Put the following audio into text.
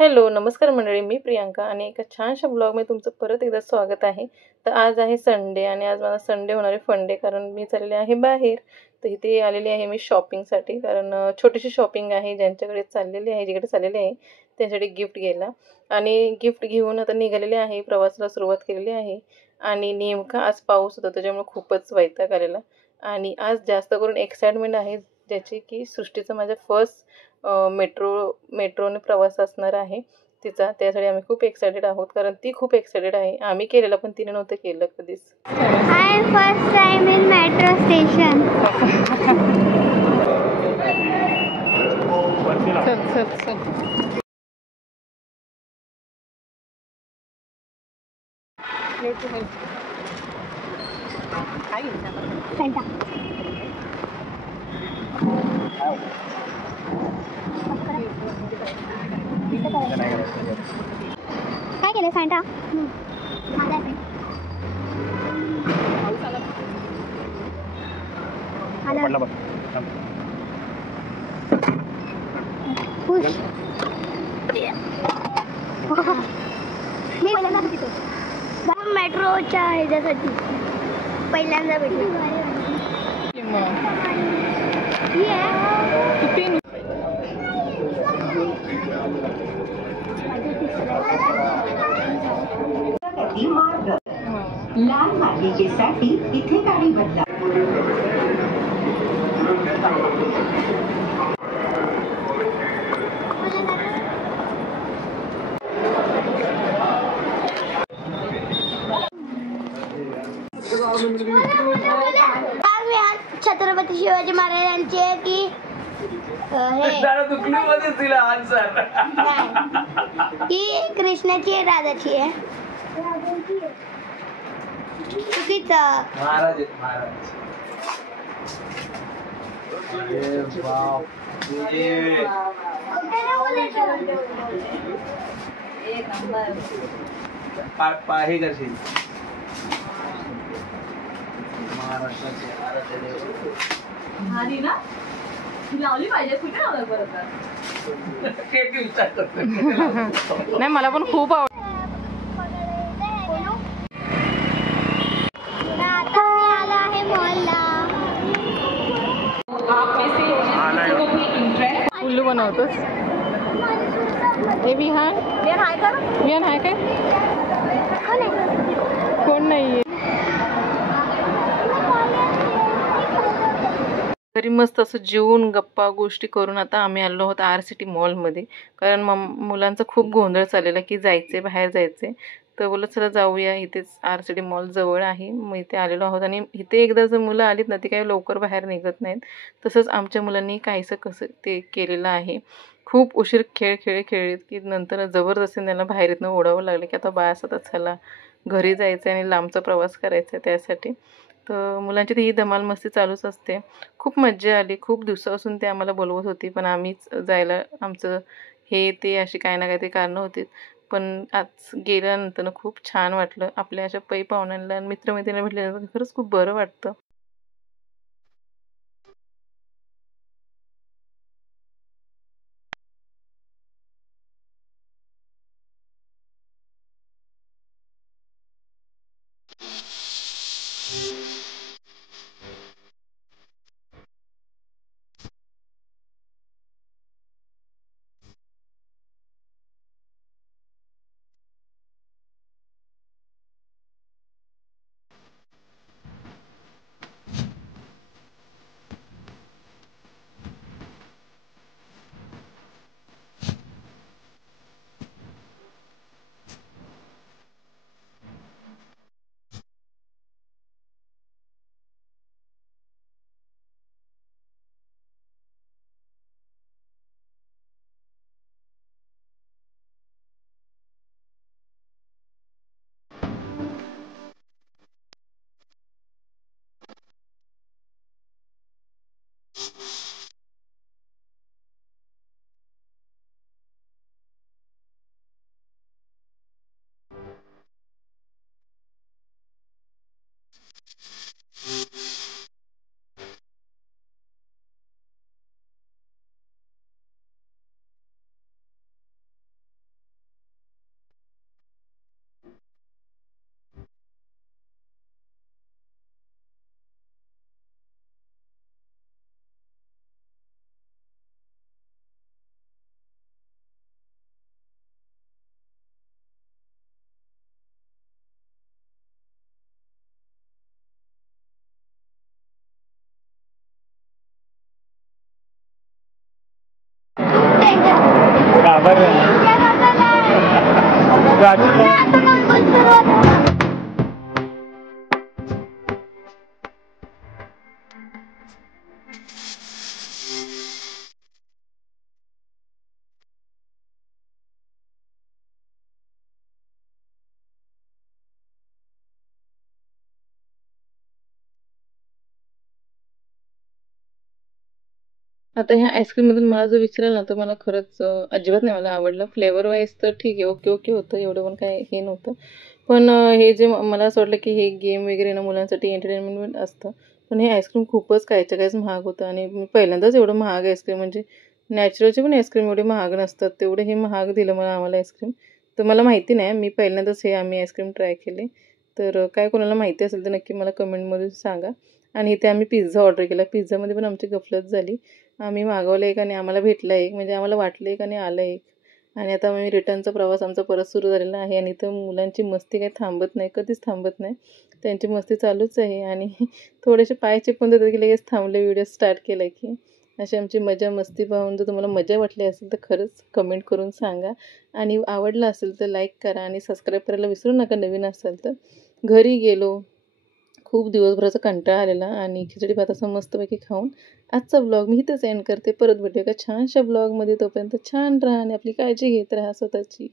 Hello, नमस्कार मंडळी. मी प्रियांका आणि एका छानशा ब्लॉगमध्ये तुमचं परत एकदा स्वागत आहे. तर आज आहे संडे आणि आज मला संडे होणार आहे फन डे, कारण मी चाललेले आहे बाहेर. तर इथे आलेली आहे मी शॉपिंगसाठी, कारण छोटीशी शॉपिंग आहे. ज्यांच्याकडे चाललेली आहे, जिकडे चाललेली आहे त्यांच्यासाठी गिफ्ट घ्यायला. आणि गिफ्ट घेऊन आता निघालेले आहे, प्रवासाला सुरुवात केलेली आहे. आणि नेमका आज पाऊस होता, त्याच्यामुळे खूपच वैताग आलेला. आणि आज जास्त करून एक्साइटमेंट आहे, ज्याची की सृष्टीचा माझ्या फर्स्ट मेट्रोने प्रवास असणार आहे तिचा. त्यासाठी आम्ही खूप एक्सायटेड आहोत, कारण ती खूप एक्सायटेड आहे. आम्ही केलेलं, पण तिने नव्हतं केलं कधीच. I am first time in metro station. चल चल चल. काय केलं सॅन्टा? खुश. मी पहिल्यांदा भेटतो मेट्रोच्या ह्याच्यासाठी, पहिल्यांदा भेटलो. लाल मालिकेसाठी इथे गाडी बदला. छत्रपती शिवाजी महाराजांचे की की कृष्णाची आहे, राधाची आहे? चुकीचं. महाराज हे करशील महाराष्ट्राचे आराध्य देव. भारी ना, ती लावली पाहिजे. कुठे लावलं बरं नाही, मला पण खूप आवडतं. उल्लू बनवतोस. हे विहान विहान आहे काय? कोण नाहीये. तरी मस्त असं जेवून गप्पा गोष्टी करून आता आम्ही आलो आहोत RCT मॉलमध्ये, कारण मुलांचा खूप गोंधळ चाललेला की जायचे, बाहेर जायचे. तर बोलत चला जाऊया, इथेच RCT मॉल जवळ आहे. मग इथे आलेलो आहोत. आणि इथे एकदा जर मुलं आलीत ना, ती काही लवकर बाहेर निघत नाहीत. तसंच आमच्या मुलांनी काहीसं कसं ते केलेलं आहे. खूप उशीर खेळलीत की नंतर जबरदस्तीने त्यांना बाहेर इथनं ओढावं लागलं की आता बास, आता चला घरी जायचं आणि लांबचा प्रवास करायचा आहे त्यासाठी. तर मुलांची ती ही धमाल मस्ती चालूच असते. खूप मज्जा आली. खूप दिवसापासून ते आम्हाला बोलवत होती, पण आम्हीच जायला, आमचं हे ते अशी काही ना काही ते कारणं होती. पण आज गेल्यानंतर खूप छान वाटलं. आपल्या अशा पै पाहुण्यांना आणि मित्रमैत्रिणींना भेटल्यानंतर खरंच खूप बरं वाटतं. बरं आता ह्या आईस्क्रीममधून मला जो विचाराल ना तर मला खरंच अजिबात नाही मला आवडलं. फ्लेवर वाईज तर ठीक आहे, ओके ओके होतं, एवढं पण काय हे नव्हतं. पण हे जे मला असं वाटलं की हे गेम वगैरे ना मुलांसाठी एंटरटेनमेंट असतं. पण हे आईस्क्रीम खूपच कायच्या काहीच महाग होतं आणि मी पहिल्यांदाच एवढं महाग आईस्क्रीम म्हणजे नॅचरलचे पण आईस्क्रीम एवढे महाग नसतात. तेवढे हे महाग दिलं मला आम्हाला आईस्क्रीम. तर मला माहिती नाही, मी पहिल्यांदाच हे आम्ही आईस्क्रीम ट्राय केले. तर काय कोणाला माहिती असेल तर नक्की मला कमेंटमध्ये सांगा. आणि इथे आम्ही पिझ्झा ऑर्डर केला. पिझ्झामध्ये पण आमची गफलत झाली. आम्ही मागवलं एक आणि आम्हाला भेटला एक, म्हणजे आम्हाला वाटलं एक आणि आलं एक. आणि आता आम्ही रिटर्नचा प्रवास आमचा परत सुरू झालेला आहे आणि इथं मुलांची मस्ती काही थांबत नाही, कधीच थांबत नाही. त्यांची मस्ती चालूच आहे आणि थोडेसे पाय चेपून देतात की लगेच थांबले व्हिडिओ स्टार्ट केला की. अशी आमची मजा मस्ती पाहून जर तुम्हाला मजा वाटली असेल तर खरंच कमेंट करून सांगा. आणि आवडलं असेल तर लाईक करा आणि सबस्क्राईब करायला विसरू नका नवीन असाल तर. घरी गेलो, खूप दिवसभराचा कंटाळा आलेला आणि खिचडी भात असं मस्तपैकी खाऊन आजचा ब्लॉग मी इथेच एंड करते. परत भेटूया एका छानशा ब्लॉगमध्ये. तोपर्यंत छान राहा आणि आपली काळजी घेत राहा स्वतःची.